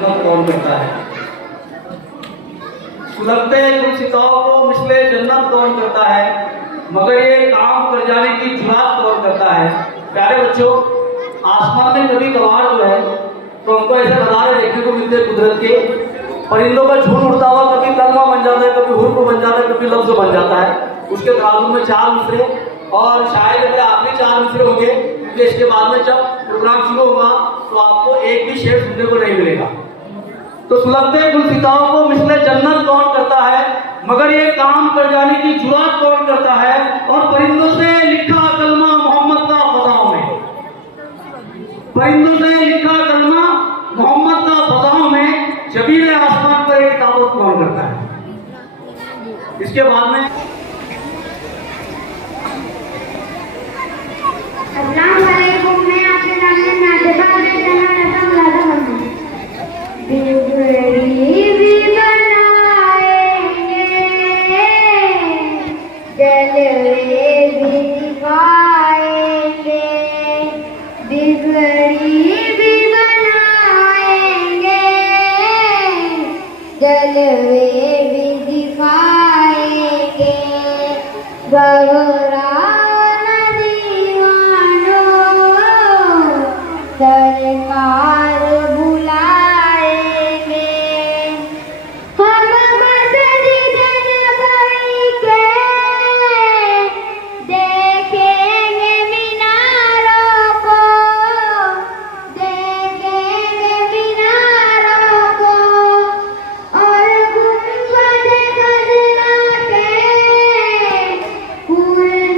कौन करता है? सुलगते गुलसिताओं को मिसले जन्नत कौन करता है, मगर ये काम कर जाने की जुरात कौन करता है? प्यारे बच्चों, आसमान में कभी कभार जो है तो हमको ऐसे नजारे देखने को मिलते हैं कुदरत के। परिंदों का झुंड उड़ता हुआ कभी कलमा बन जाता है, कभी हुर्फ बन जाता है, कभी लफ्ज बन जाता है। उसके तराजू में 4 मिसरे और शायद अगर आखिरी 4 मिसरे होंगे, क्योंकि इसके बाद में जब प्रोग्राम शुरू होगा तो आपको एक भी शेर सुनने को नहीं मिलेगा। तो सुलगते गुलसिताओं को मिसले जन्नत कौन करता है, मगर ये काम कर जाने की जुरात कौन करता है? और परिंदों से लिखा कलमा मोहम्मद का फजाओं में, परिंदों से लिखा कलमा मोहम्मद का फजाओं में, जबीरे आसमान पर एक किताबत कौन करता है? इसके बाद में अस्सलाम वालेकुम, मैं आपके सामने नातेबा में जना रतन लादा हूँ। बिगड़ी भी बनाएंगे, जलवे भी दिखाएंगे, बिगड़ी भी बनाएंगे, जलवे भी दिखाएंगे, सरकार बुलाएंगे, हम मस्जिद नबवी के देखेंगे मीनारों को, देखेंगे मीनारों को, और गुंबद खजरा के फूल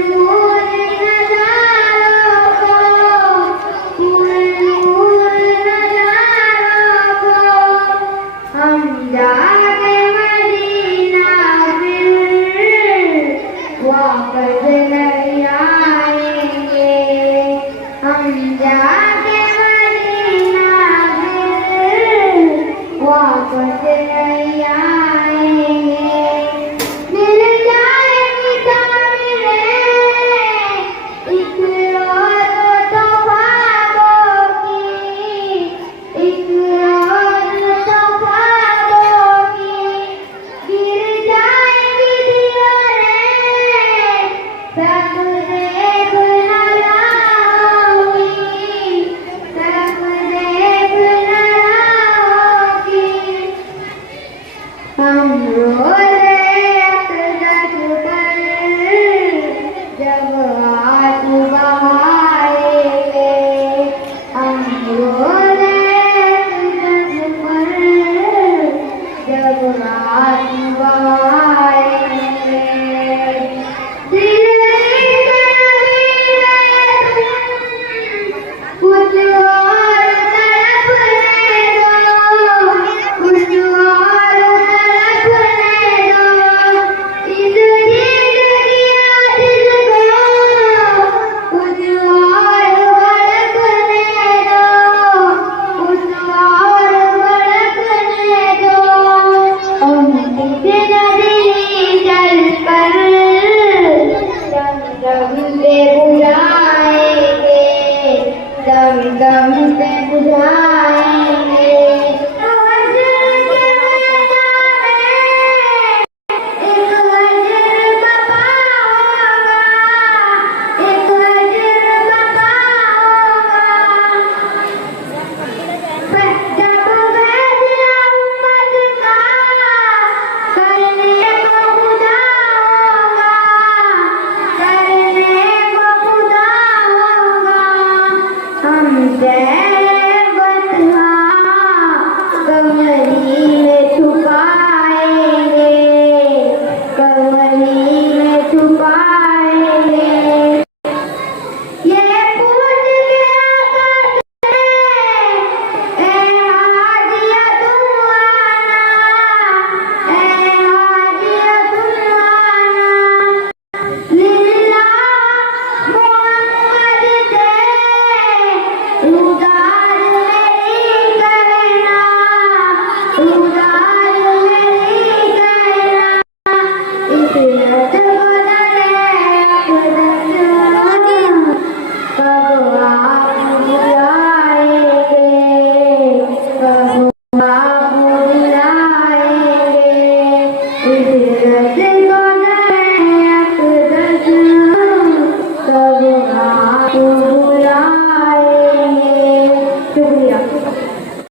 बाबू बुलाएंगे इस रस को